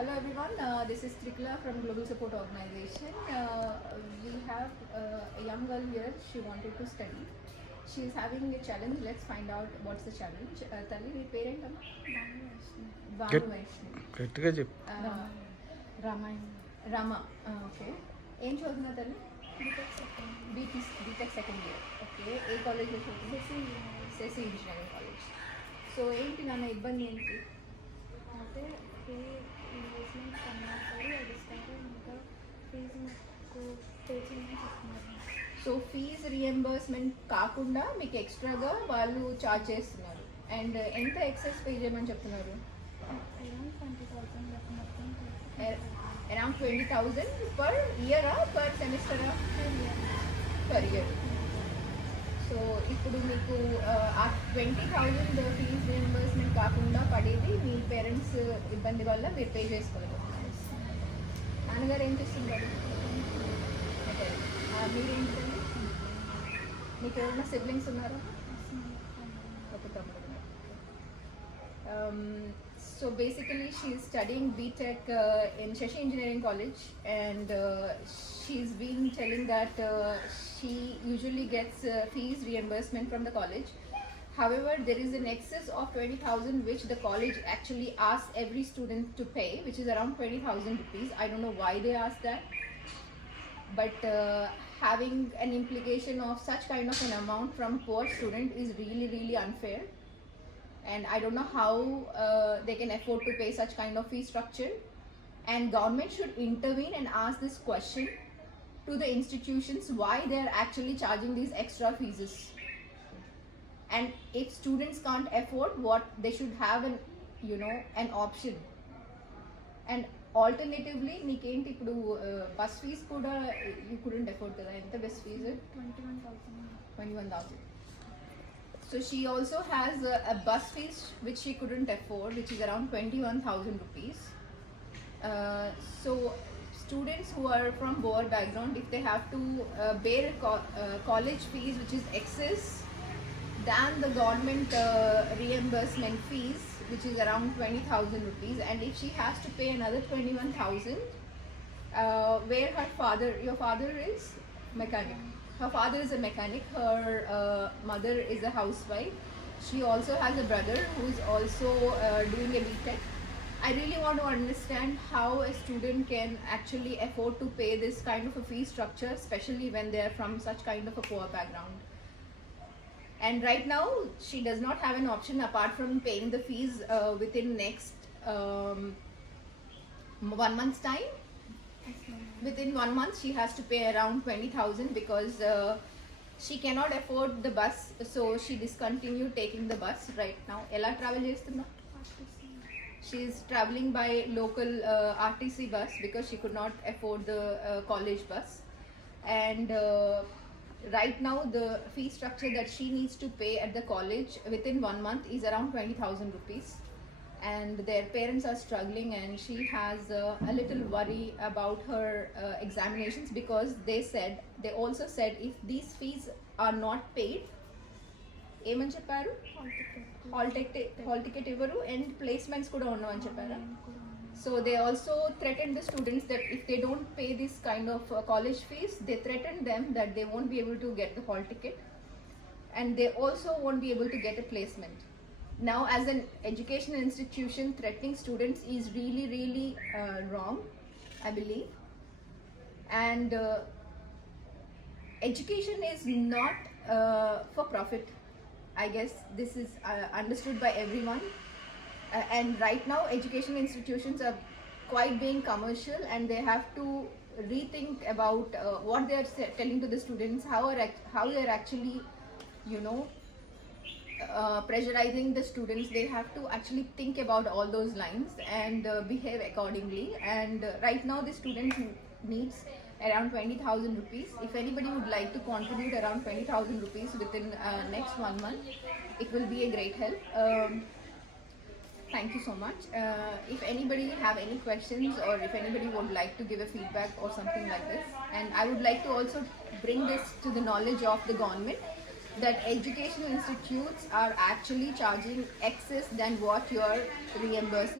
Hello everyone, this is Trikla from Global Support Organization. We have a young girl here, she wanted to study. She is having a challenge, let's find out what's the challenge. Tali, నీ పేరేంటమ్మా? భాను వైష్ణవి. గట్టిగా చెప్పు. Ramayana Rama. Okay, ఏం చదువుతున్నా తల్లి? B Tech second year. Okay, ఏ కాలేజ్లో చదువుతుంది? సెసి ఇంజనీరింగ్ కాలేజ్. సో ఏంటి నాన్న ఇబ్బంది ఏంటి? అయితే ఇన్వెస్ట్మెంట్ కన్నా అది స్టార్ట్ ఇంకా ఫీజు నాకు పే చేయమని చెప్తున్నారు. సో ఫీజ్ రియంబర్స్మెంట్ కాకుండా మీకు ఎక్స్ట్రాగా వాళ్ళు ఛార్జ్ చేస్తున్నారు. అండ్ ఎంత ఎక్సెస్ పే చేయమని చెప్తున్నారు? అరౌండ్ 20,000 మొత్తం అరౌండ్ 20,000 పర్ ఇయరా పర్ సెమిస్టరా? Per year. సో ఇప్పుడు మీకు ఆ 20,000 ఫీజ్ రియంబర్స్మెంట్ కాకుండా పడేది మీ పేరెంట్స్ ఇబ్బంది వల్ల మీరు పే చేసుకోగలుగుతున్నారు. నాన్నగారు ఏం చేస్తుంటారు? మీరేంటండి? మీకు ఎవరైనా సిబ్లింగ్స్ ఉన్నారా? ఒక తమ్ముడు. So basically she's studying BTech in Shashi Engineering College, and she's been telling that she usually gets fees reimbursement from the college. However, there is an excess of 20,000 which the college actually asks every student to pay, which is around 20,000 rupees. I don't know why they ask that, but having an implication of such kind of an amount from poor student is really unfair. And I don't know how they can afford to pay such kind of fee structure, and government should intervene and ask this question to the institutions why they are actually charging these extra fees. And if students can't afford, what they should have an option. And alternatively నీకేంటి ఇప్పుడు bus fees కూడా you couldn't afford కదా? ఎంత bus fees? 21,000. So she also has a bus fees which she couldn't afford, which is around 21,000 rupees. So students who are from poor background, if they have to bear college fees which is excess than the government reimbursement fees, which is around 20,000 rupees, and if she has to pay another 21,000, where your father is mechanic. Her father is a mechanic, her mother is a housewife. She also has a brother who is also doing a BTech. I really want to understand how a student can actually afford to pay this kind of a fee structure, especially when they are from such kind of a poor background. And right now, she does not have an option apart from paying the fees within next 1 month's time. Within 1 month she has to pay around 20,000 because she cannot afford the bus, so she discontinued taking the bus right now. Ella travel chestunda? She is traveling by local RTC bus because she could not afford the college bus. And right now the fee structure that she needs to pay at the college within 1 month is around 20,000 rupees. And their parents are struggling, and she has a little worry about her examinations because they also said if these fees are not paid, ఏమని చెప్పారు? Hall ticket ఇవ్వరు and placements కూడా ఉండవని చెప్పారా? So they also threatened the students that if they don't pay this kind of college fees, they threatened them that they won't be able to get the hall ticket, and they also won't be able to get a placement. Now, as an educational institution, threatening students is really wrong, I believe. And education is not for profit. I guess this is understood by everyone. And right now, educational institutions are quite being commercial, and they have to rethink about what they are telling to the students, how they are actually, pressurizing the students. They have to actually think about all those lines and behave accordingly. And right now the student needs around 20,000 rupees. If anybody would like to contribute around 20,000 rupees within next 1 month, it will be a great help. Thank you so much. If anybody have any questions, or if anybody would like to give a feedback or something like this, and I would like to also bring this to the knowledge of the government, that educational institutes are actually charging excess than what you are reimbursing.